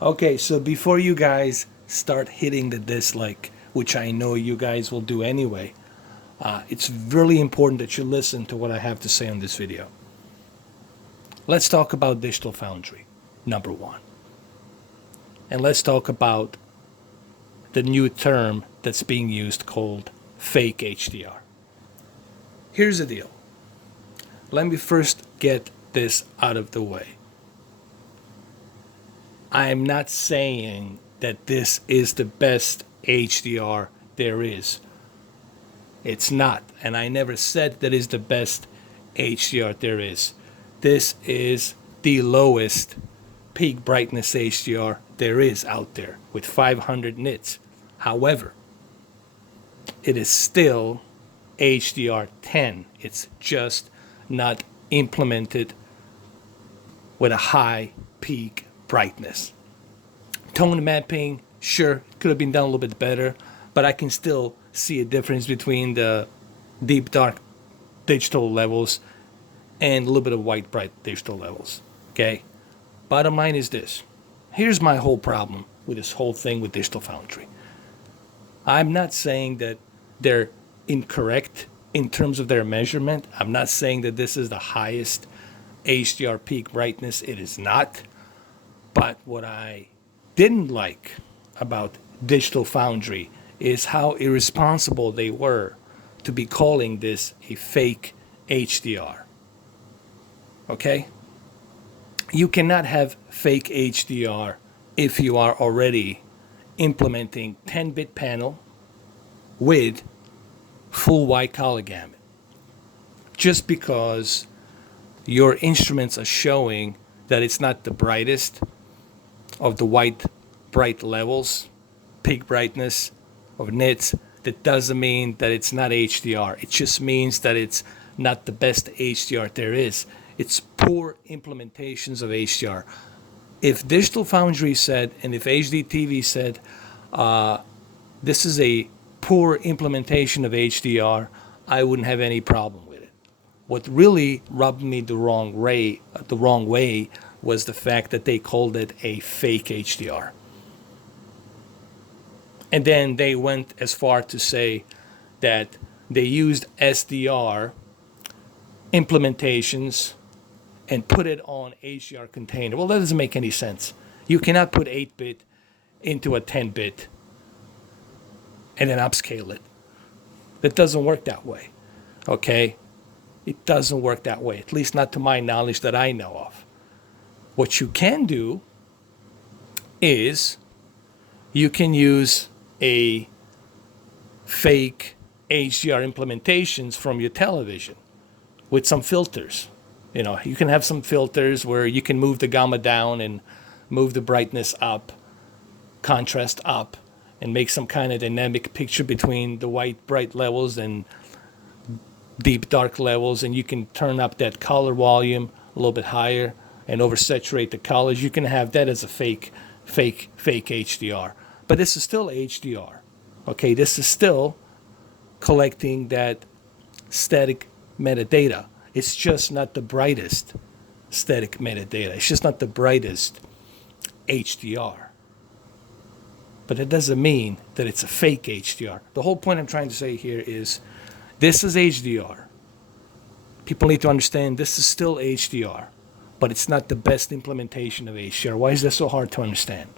Okay, so before you guys start hitting the dislike, which I know you guys will do anyway, it's really important that you listen to what I have to say on this video. Let's talk about Digital Foundry, number one. And let's talk about the new term that's being used called fake HDR. Here's the deal. Let me first get this out of the way. I am not saying that this is the best HDR there is. It's not. And I never said that is the best HDR there is. This is the lowest peak brightness HDR there is out there with 500 nits. However, it is still HDR10. It's just not implemented with a high peak brightness. Tone mapping, sure, could have been done a little bit better, but I can still see a difference between the deep dark digital levels and a little bit of white bright digital levels. Okay? Bottom line is this. Here's my whole problem with this whole thing with Digital Foundry. I'm not saying that they're incorrect in terms of their measurement. I'm not saying that this is the highest HDR peak brightness. It is not. But what I didn't like about Digital Foundry is how irresponsible they were to be calling this a fake HDR. Okay? You cannot have fake HDR if you are already implementing 10-bit panel with full white color gamut. Just because your instruments are showing that it's not the brightest of the white bright levels, peak brightness of nits, that doesn't mean that it's not HDR. It just means that it's not the best HDR there is. It's poor implementations of HDR. If Digital Foundry said, and if HDTV said, this is a poor implementation of HDR, I wouldn't have any problem with it. What really rubbed me the wrong way was the fact that they called it a fake HDR. And then they went as far to say that they used SDR implementations and put it on HDR container. Well, that doesn't make any sense. You cannot put 8-bit into a 10-bit and then upscale it. That doesn't work that way, okay? It doesn't work that way, at least not to my knowledge that I know of. What you can do is you can use a fake HDR implementations from your television with some filters. You know, you can have some filters where you can move the gamma down and move the brightness up, contrast up, and make some kind of dynamic picture between the white bright levels and deep dark levels, and you can turn up that color volume a little bit higher and oversaturate the colors. You can have that as a fake HDR. But this is still HDR. Okay, this is still collecting that static metadata. It's just not the brightest static metadata. It's just not the brightest HDR. But it doesn't mean that it's a fake HDR. The whole point I'm trying to say here is this is HDR. People need to understand this is still HDR, but it's not the best implementation of HDR. Why is that so hard to understand?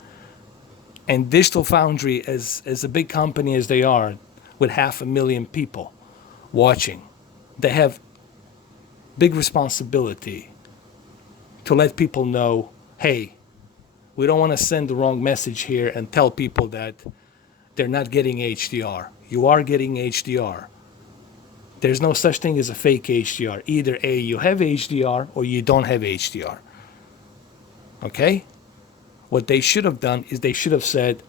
And Digital Foundry, as a big company as they are, with 500,000 people watching, they have big responsibility to let people know, hey, we don't want to send the wrong message here and tell people that they're not getting HDR. You are getting HDR. There's no such thing as a fake HDR. Either A, you have HDR, or you don't have HDR. Okay? What they should have done is they should have said,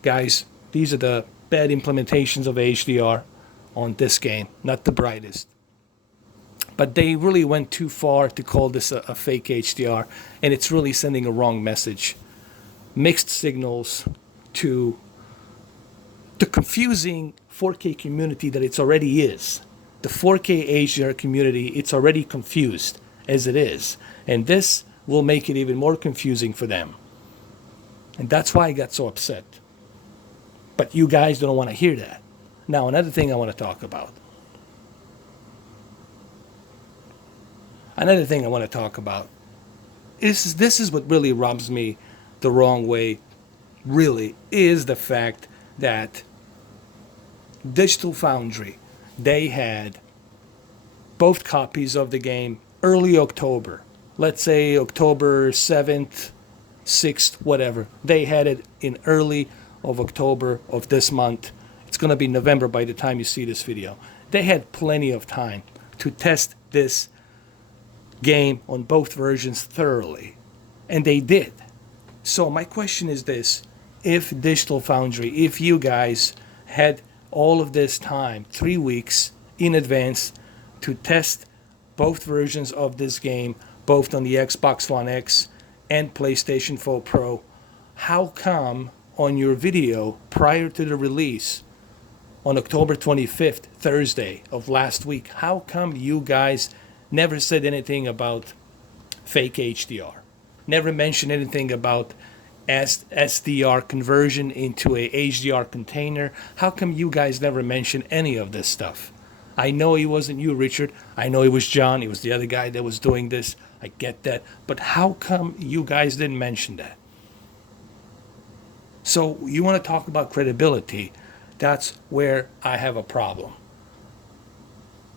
guys, these are the bad implementations of HDR on this game, not the brightest. But they really went too far to call this a fake HDR, and it's really sending a wrong message. Mixed signals to the confusing 4K community that it already is. The 4K HDR community, it's already confused as it is. And this will make it even more confusing for them. And that's why I got so upset. But you guys don't want to hear that. Now, another thing I want to talk about. Another thing I want to talk about is this is what really rubs me the wrong way, really, is the fact that Digital Foundry, they had both copies of the game early October. Let's say October 7th, 6th, whatever. They had it in early of October of this month. It's going to be November by the time you see this video. They had plenty of time to test this game on both versions thoroughly. And they did. So my question is this. If Digital Foundry, if you guys had all of this time, 3 weeks in advance, to test both versions of this game, both on the Xbox One X and PlayStation 4 Pro, how come on your video prior to the release on October 25th, Thursday of last week, how come you guys never said anything about fake HDR? Never mentioned anything about SDR conversion into a HDR container? How come you guys never mentioned any of this stuff? I know it wasn't you, Richard. I know it was John. It was the other guy that was doing this. I get that. But how come you guys didn't mention that? So you want to talk about credibility? That's where I have a problem.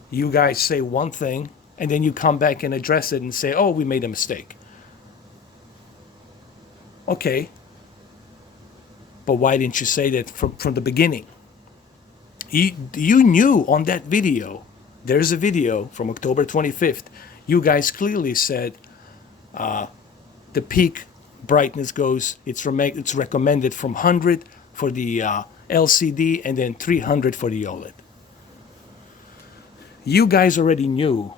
You guys say one thing, and then you come back and address it and say, oh, we made a mistake. Okay. But why didn't you say that from the beginning? You knew on that video, there's a video from October 25th, you guys clearly said the peak brightness goes, it's recommended from 100 for the LCD and then 300 for the OLED. You guys already knew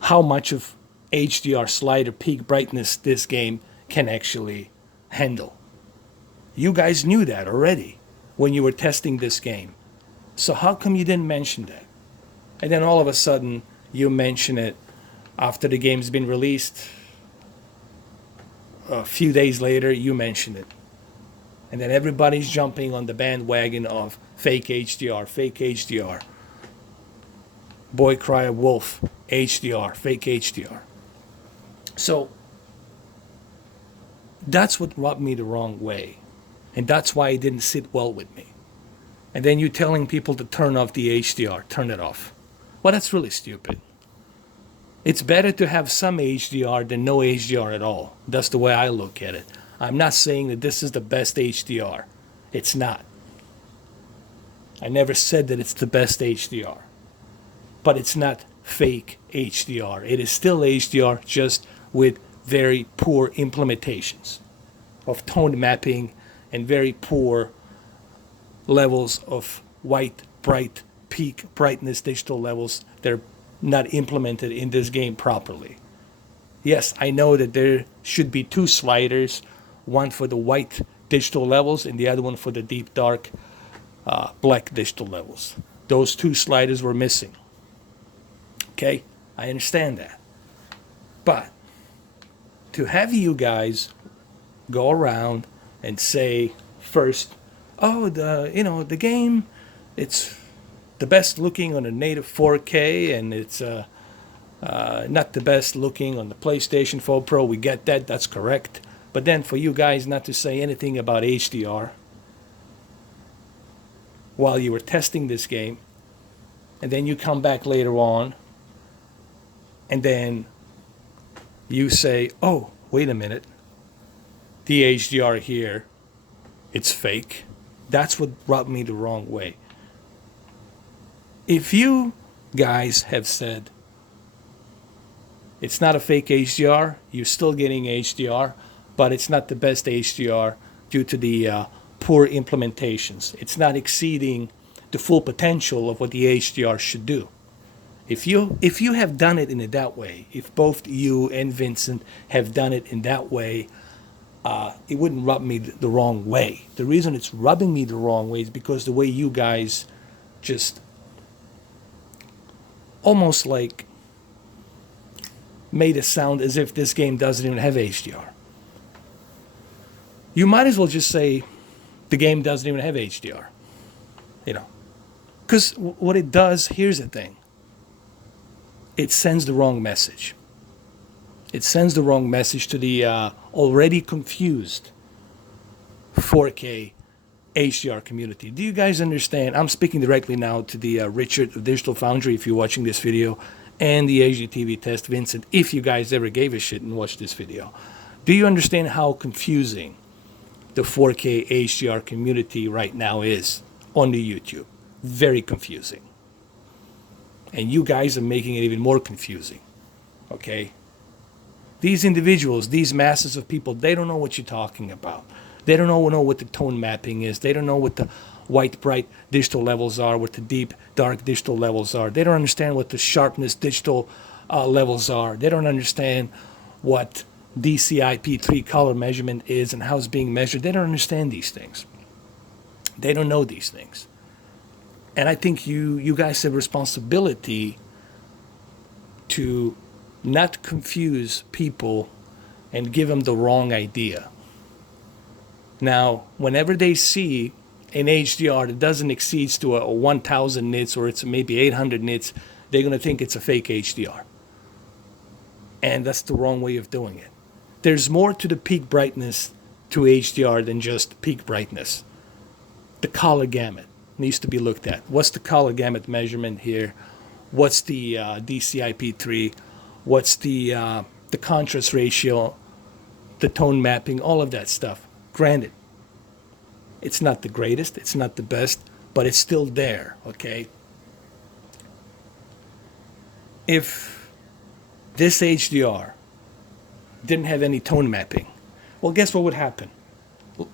how much of HDR slider peak brightness this game can actually handle. You guys knew that already when you were testing this game. So how come you didn't mention that? And then all of a sudden, you mention it after the game's been released. A few days later, you mention it. And then everybody's jumping on the bandwagon of fake HDR, fake HDR. Boy cry a wolf, HDR, fake HDR. So that's what rubbed me the wrong way. And that's why it didn't sit well with me. And then you're telling people to turn off the HDR, turn it off. Well, that's really stupid. It's better to have some HDR than no HDR at all. That's the way I look at it. I'm not saying that this is the best HDR. It's not. I never said that it's the best HDR. But it's not fake HDR. It is still HDR, just with very poor implementations of tone mapping and very poor levels of white, bright, peak brightness digital levels. They're not implemented in this game properly. Yes, I know that there should be two sliders, one for the white digital levels and the other one for the deep dark black digital levels. Those two sliders were missing. Okay, I understand that. But to have you guys go around and say first, oh, the game, it's the best looking on a native 4K, and it's not the best looking on the PlayStation 4 Pro. We get that, that's correct. But then for you guys not to say anything about HDR while you were testing this game, and then you come back later on, and then you say, oh, wait a minute, the HDR here, it's fake. That's what rubbed me the wrong way. If you guys have said it's not a fake HDR, you're still getting HDR, but it's not the best HDR due to the poor implementations. It's not exceeding the full potential of what the HDR should do. If you have done it in that way, if both you and Vincent have done it in that way, it wouldn't rub me the wrong way. The reason it's rubbing me the wrong way is because the way you guys just almost like made it sound as if this game doesn't even have HDR. You might as well just say the game doesn't even have HDR, you know. Because what it does, here's the thing. It sends the wrong message. It sends the wrong message to the already confused 4K HDR community. Do you guys understand? I'm speaking directly now to the Richard of Digital Foundry, if you're watching this video, and the HDTV Test, Vincent, if you guys ever gave a shit and watched this video. Do you understand how confusing the 4K HDR community right now is on the YouTube? Very confusing. And you guys are making it even more confusing, okay? These individuals, these masses of people, they don't know what you're talking about. They don't know what the tone mapping is. They don't know what the white, bright digital levels are, what the deep, dark digital levels are. They don't understand what the sharpness digital levels are. They don't understand what DCI-P3 color measurement is and how it's being measured. They don't understand these things. They don't know these things. And I think you guys have a responsibility to not confuse people and give them the wrong idea. Now, whenever they see an HDR that doesn't exceed to a 1,000 nits or it's maybe 800 nits, they're going to think it's a fake HDR. And that's the wrong way of doing it. There's more to the peak brightness to HDR than just peak brightness. The color gamut needs to be looked at. What's the color gamut measurement here? What's the DCI-P3? What's the contrast ratio? The tone mapping? All of that stuff. Granted, it's not the greatest, it's not the best, but it's still there, okay? If this HDR didn't have any tone mapping, well, guess what would happen?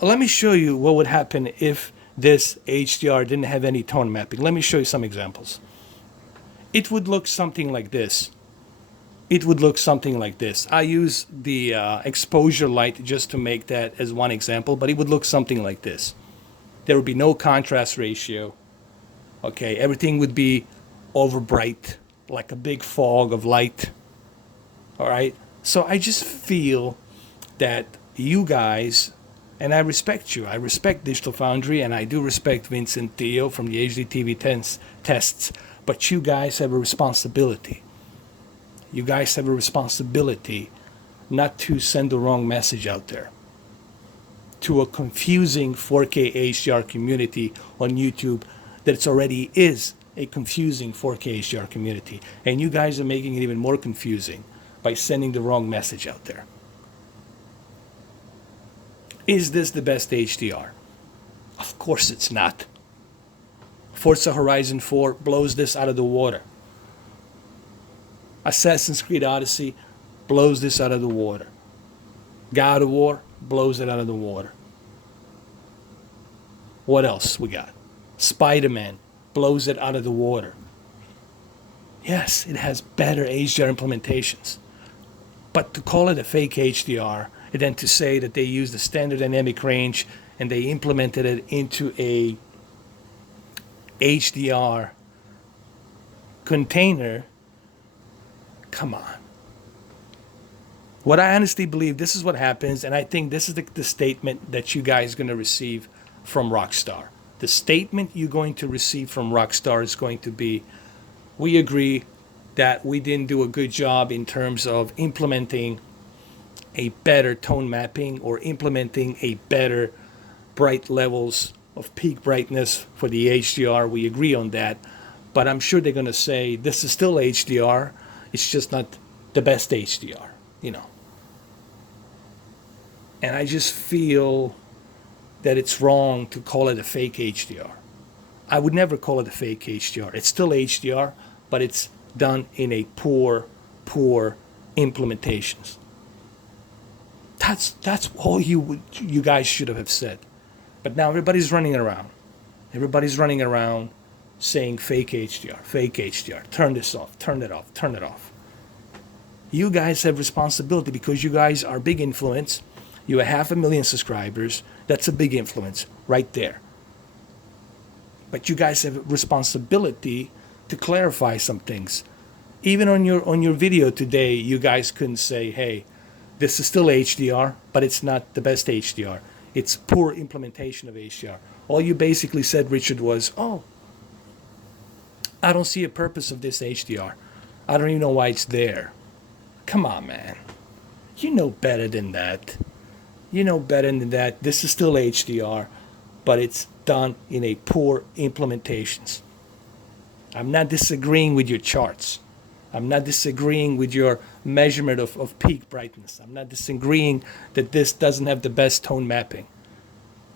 Let me show you what would happen if this HDR didn't have any tone mapping. Let me show you some examples. It would look something like this. It would look something like this. I use the exposure light just to make that as one example, but it would look something like this. There would be no contrast ratio. Okay, everything would be over bright, like a big fog of light. All right, so I just feel that you guys, and I respect you. I respect Digital Foundry, and I do respect Vincent Theo from the HDTV Tests, but you guys have a responsibility. You guys have a responsibility not to send the wrong message out there to a confusing 4K HDR community on YouTube that already is a confusing 4K HDR community. And you guys are making it even more confusing by sending the wrong message out there. Is this the best HDR? Of course it's not. Forza Horizon 4 blows this out of the water. Assassin's Creed Odyssey blows this out of the water. God of War blows it out of the water. What else we got? Spider-Man blows it out of the water. Yes, it has better HDR implementations. But to call it a fake HDR, and then to say that they used the standard dynamic range and they implemented it into a HDR container, come on. What I honestly believe, this is what happens, and I think this is the statement that you guys are going to receive from Rockstar. The statement you're going to receive from Rockstar is going to be, we agree that we didn't do a good job in terms of implementing a better tone mapping or implementing a better bright levels of peak brightness for the HDR. We agree on that, but I'm sure they're going to say this is still HDR. It's just not the best HDR, you know. And I just feel that it's wrong to call it a fake HDR. I would never call it a fake HDR. It's still HDR, but it's done in a poor implementations. That's all you guys should have said. But now everybody's running around. Everybody's running around saying fake HDR, fake HDR. Turn this off, turn it off, turn it off. You guys have responsibility because you guys are big influence. You have 500,000 subscribers. That's a big influence right there. But you guys have a responsibility to clarify some things. Even on your video today, you guys couldn't say, hey, this is still HDR, but it's not the best HDR. It's poor implementation of HDR. All you basically said, Richard, was, oh, I don't see a purpose of this HDR. I don't even know why it's there. Come on, man. You know better than that. You know better than that. This is still HDR, but it's done in a poor implementations. I'm not disagreeing with your charts. I'm not disagreeing with your measurement of peak brightness. I'm not disagreeing that this doesn't have the best tone mapping.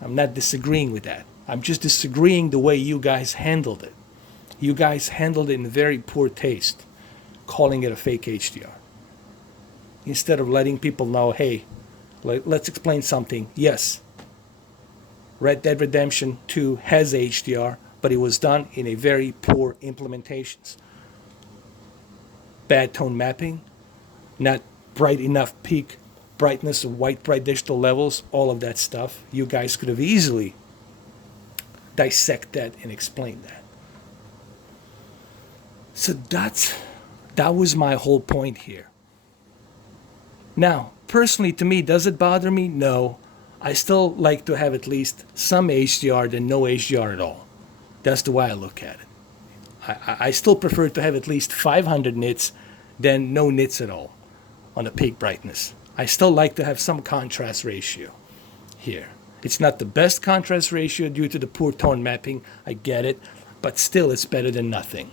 I'm not disagreeing with that. I'm just disagreeing the way you guys handled it. You guys handled it in very poor taste, calling it a fake HDR. Instead of letting people know, hey, let's explain something. Yes, Red Dead Redemption 2 has HDR, but it was done in a very poor implementations. Bad tone mapping, not bright enough peak brightness of white bright digital levels, all of that stuff. You guys could have easily dissect that and explain that. So that was my whole point here. Now, personally, to me, does it bother me? No. I still like to have at least some HDR than no HDR at all. That's the way I look at it. I still prefer to have at least 500 nits than no nits at all on the peak brightness. I still like to have some contrast ratio here. It's not the best contrast ratio due to the poor tone mapping, I get it, but still it's better than nothing.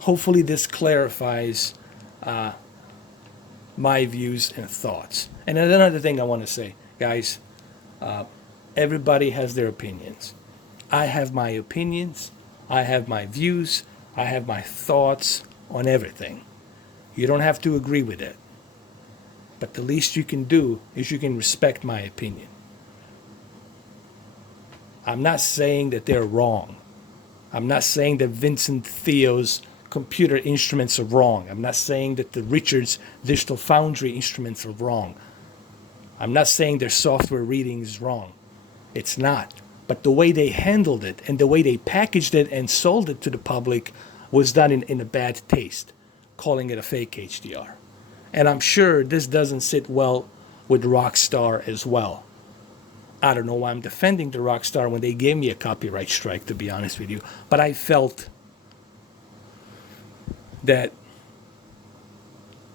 Hopefully this clarifies my views and thoughts. And another thing I want to say, guys, everybody has their opinions. I have my opinions, I have my views, I have my thoughts on everything. You don't have to agree with it. But the least you can do is you can respect my opinion. I'm not saying that they're wrong. I'm not saying that Vincent Theo's computer instruments are wrong. I'm not saying that the Richard's Digital Foundry instruments are wrong. I'm not saying their software reading is wrong. It's not. But the way they handled it and the way they packaged it and sold it to the public was done in a bad taste, calling it a fake HDR. And I'm sure this doesn't sit well with Rockstar as well. I don't know why I'm defending the Rockstar when they gave me a copyright strike, to be honest with you. But I felt that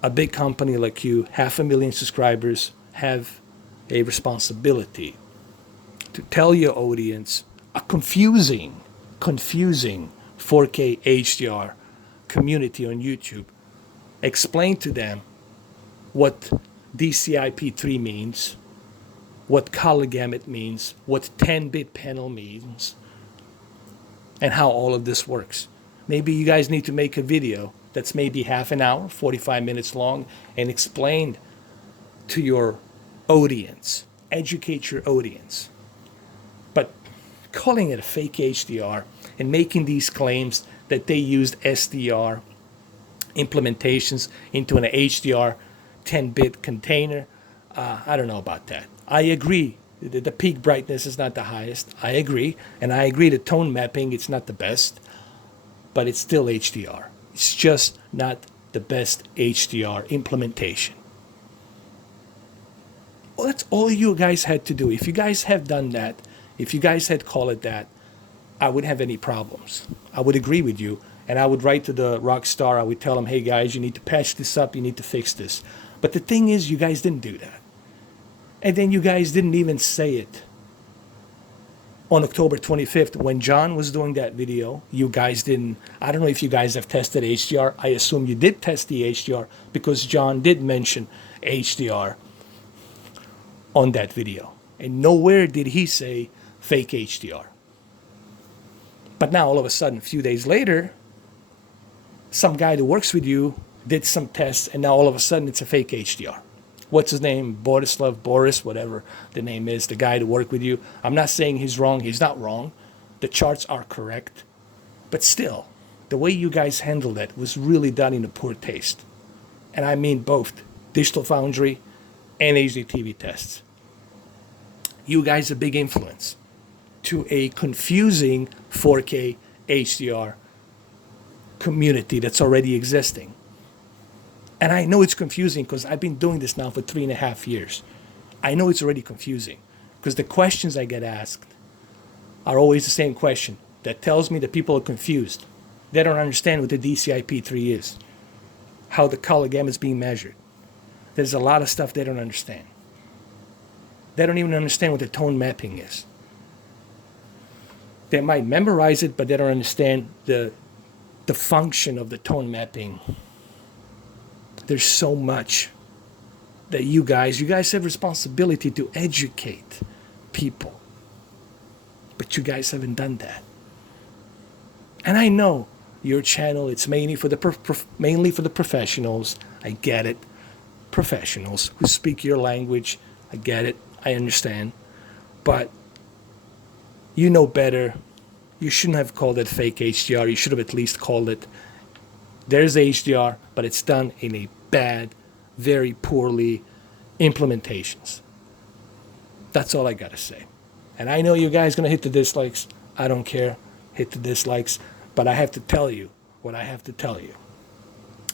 a big company like you, 500,000 subscribers, have a responsibility to tell your audience a confusing 4K HDR community on YouTube. Explain to them what DCI-P3 means, what color gamut means, what 10-bit panel means, and how all of this works. Maybe you guys need to make a video that's maybe half an hour, 45 minutes long, and explain to your audience, educate your audience. But calling it a fake HDR and making these claims that they used SDR implementations into an HDR 10-bit container, I don't know about that. I agree the peak brightness is not the highest. I agree. And I agree the tone mapping, it's not the best. But it's still HDR. It's just not the best HDR implementation. Well, that's all you guys had to do. If you guys have done that, if you guys had called it that, I wouldn't have any problems. I would agree with you. And I would write to the Rockstar. I would tell them, hey, guys, you need to patch this up. You need to fix this. But the thing is, you guys didn't do that. And then you guys didn't even say it. On October 25th, when John was doing that video, you guys didn't, I don't know if you guys have tested HDR. I assume you did test the HDR because John did mention HDR on that video. And nowhere did he say fake HDR. But now all of a sudden, a few days later, some guy that works with you did some tests, and now all of a sudden it's a fake HDR. What's his name? Boris, whatever the name is, the guy to work with you. I'm not saying he's wrong. He's not wrong. The charts are correct. But still, the way you guys handled it was really done in a poor taste. And I mean both Digital Foundry and HDTV Tests. You guys are a big influence to a confusing 4K HDR community that's already existing. And I know it's confusing because I've been doing this now for 3.5 years. I know it's already confusing because the questions I get asked are always the same question. That tells me that people are confused. They don't understand what the DCI-P3 is, how the color gamut is being measured. There's a lot of stuff they don't understand. They don't even understand what the tone mapping is. They might memorize it, but they don't understand the function of the tone mapping. There's so much that you guys have responsibility to educate people. But you guys haven't done that. And I know your channel, it's mainly for the professionals. I get it. Professionals who speak your language. I get it. I understand. But you know better. You shouldn't have called it fake HDR. You should have at least called it, there's HDR, but it's done in a bad, very poorly implementations. That's all I gotta say. And I know you guys gonna hit the dislikes. I don't care. Hit the dislikes. But I have to tell you what I have to tell you.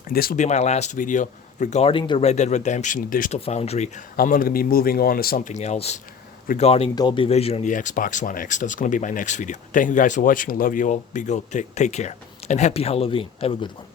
And this will be my last video regarding the Red Dead Redemption Digital Foundry. I'm going to be moving on to something else regarding Dolby Vision on the Xbox One X. That's going to be my next video. Thank you guys for watching. Love you all. Be good. Take care. And happy Halloween. Have a good one.